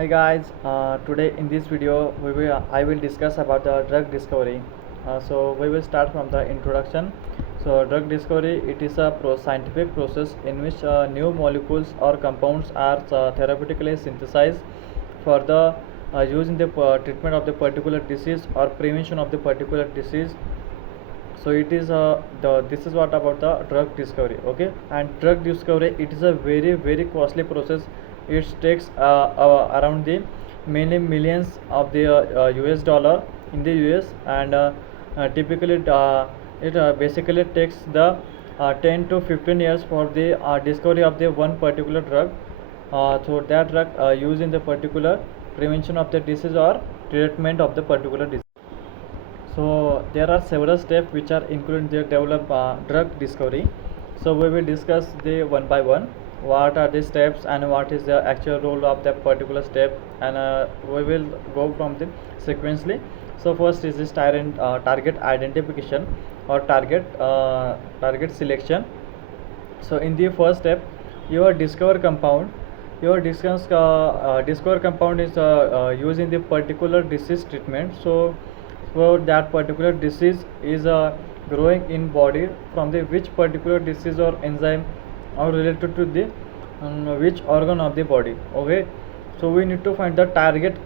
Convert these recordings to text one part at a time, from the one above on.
Hi guys, today in this video I will discuss about the drug discovery. So we will start from the introduction. So drug discovery, it is a scientific process in which new molecules or compounds are therapeutically synthesized for the use in the treatment of the particular disease or prevention of the particular disease. So it is this is what about the drug discovery. Okay, and drug discovery, it is a very costly process. It takes around the many millions of the US dollar in the US, and typically it basically takes the 10 to 15 years for the discovery of the one particular drug. So that drug used in the particular prevention of the disease or treatment of the particular disease. So there are several steps which are included in the develop drug discovery. So we will discuss the one by one. What are the steps and what is the actual role of that particular step, and we will go from the sequentially. So first is this target identification or target selection. So in the first step, your discover compound, discover compound is used in the particular disease treatment. So for that particular disease is growing in body from the which particular disease or enzyme or related to the which organ of the body. Okay, so we need to find the target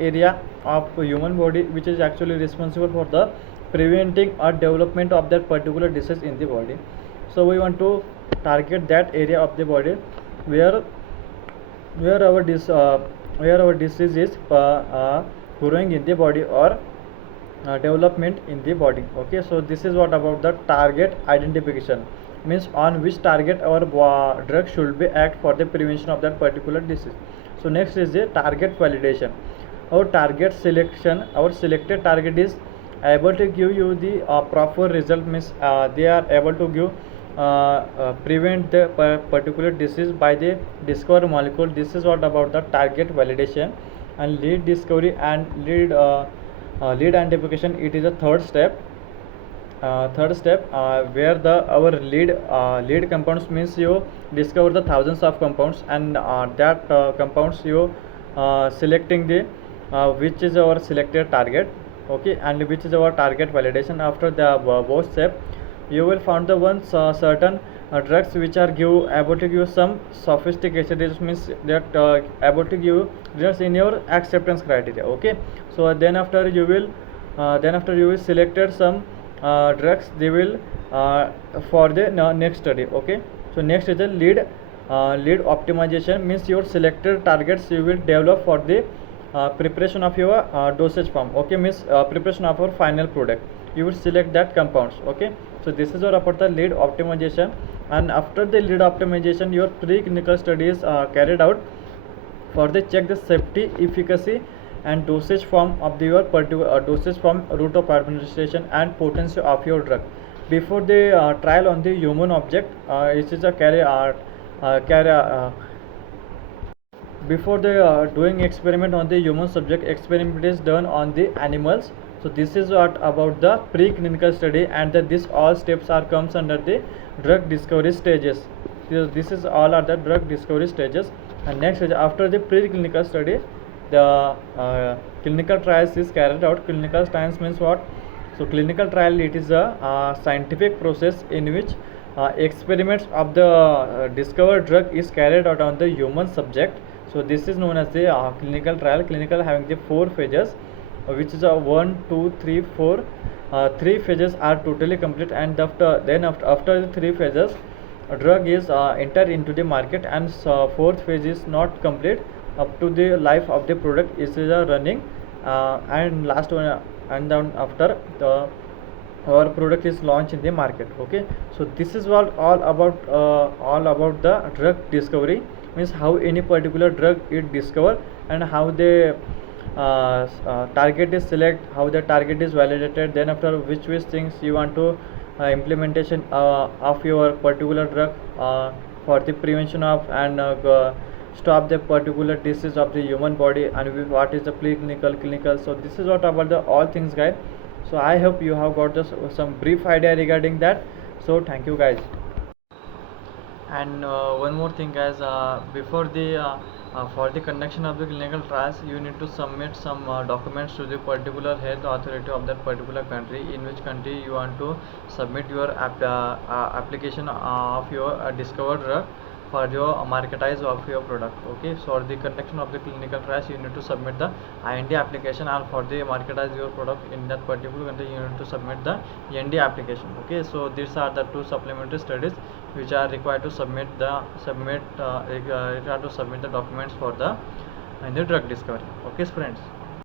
area of human body which is actually responsible for the preventing or development of that particular disease in the body. So we want to target that area of the body where where our dis where our disease is growing in the body or development in the body. Okay, so this is what about the target identification, means on which target our drug should be act for the prevention of that particular disease. So next is the target validation. Our target selection, our selected target is able to give you the proper result, means they are able to give prevent the particular disease by the discovered molecule. This is what about the target validation. And lead discovery and lead identification, it is a third step. Where the our lead compounds, means you discover the thousands of compounds, and that compounds you selecting the which is our selected target. Okay, and which is our target validation. After the both step, you will find the ones certain drugs which are able to give some sophistication. This means that able to give results in your acceptance criteria. Okay, so then after you will selected some drugs, they will for the next study. Okay, so next is the lead optimization, means your selected targets you will develop for the preparation of your dosage form. Okay, means preparation of our final product, you will select that compounds. Okay, so this is all about the lead optimization. And after the lead optimization, your preclinical studies carried out for the check the safety, efficacy and dosage form of the your particular dosage form, route of administration and potency of your drug before the trial on the human object. It is a before the doing experiment on the human subject, experiment is done on the animals. So this is what about the preclinical study, and this all steps are comes under the drug discovery stages. This is all are the drug discovery stages. And next is after the preclinical study, the clinical trials is carried out. Clinical trials means what? So clinical trial, it is a scientific process in which experiments of the discovered drug is carried out on the human subject. So this is known as the clinical trial. Clinical having the 4 phases, which is a 1, 2, 3, 4. 3 phases are totally complete, and after the 3 phases, a drug is entered into the market, and 4th phase is not complete up to the life of the product is running, and last one, and then after the our product is launched in the market. Okay, so this is what all about the drug discovery, means how any particular drug is discovered, and how the target is select, how the target is validated, then after which things you want to implementation of your particular drug for the prevention of and stop the particular disease of the human body, and what is the preclinical, clinical. So this is what about the all things, guys. So I hope you have got some brief idea regarding that. So thank you, guys. And one more thing, guys, before the For the conduction of the clinical trials, you need to submit some documents to the particular health authority of that particular country, in which country you want to submit your application of your discovered drug for your marketize of your product. Okay, so for the conduction of the clinical trials, you need to submit the IND application, and for the marketize your product in that particular country, you need to submit the ND application. Okay, so these are the two supplementary studies which are required to submit the documents for the in the drug discovery. Okay, friends.